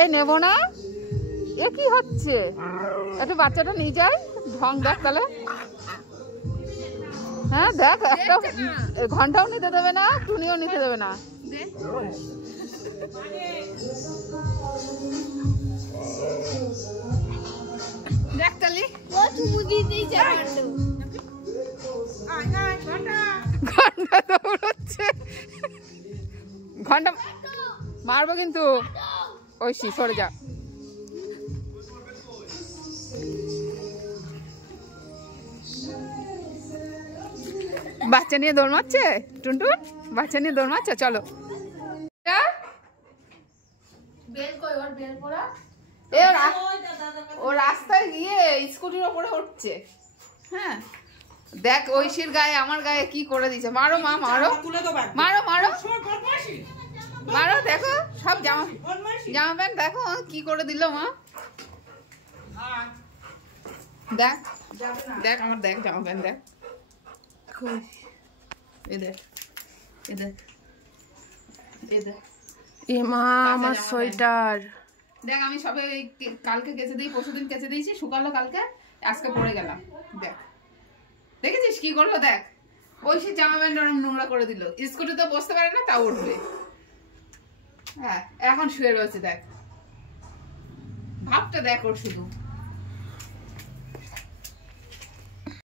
এই নেবো না, এ কি হচ্ছে? একটু বাচ্চাটা নিয়ে যায়, ঢং দেখ তাহলে। হ্যাঁ দেখ, একটা ঘন্টাও নিতে দেবে না, টুনিও নিতে দেবে না। দেখ তালি ঘন্টা দৌড়চ্ছে, ঘন্টা মারবো কিন্তু। ঐশী সরে যা। বাচ্চা নিয়ে দৌড় মারছে টুনটুন, বাচ্চা নিয়ে দৌড় মারছে। চলো ও রাস্তায় গিয়ে স্কুটির ওপরে উঠছে। হ্যাঁ দেখ ঐশীর গায়ে আমার গায়ে কি করে দিয়েছে। মারো মা, মারো মারো মারো মারো। দেখো সব জামা প্যান্ট দেখো কি করে দিল মা। দেখ দেখ আমার, দেখ জামা প্যান্ট দেখ, আমার সোয়েটার দেখ। আমি সবে কালকে কেচে দিই, পরশুদিন কেচে দিয়েছি, শুকালো কালকে, আজকে পরে গেলাম। দেখ দেখেছিস কি করলো? দেখ ঐশী জামা প্যান্ট নোংরা করে দিল। স্কুটিতে বসতে পারে না, তাও উঠবে। হ্যাঁ এখন শুয়ে রয়েছে, দেখ ভাবটা দেখ ওর শুধু।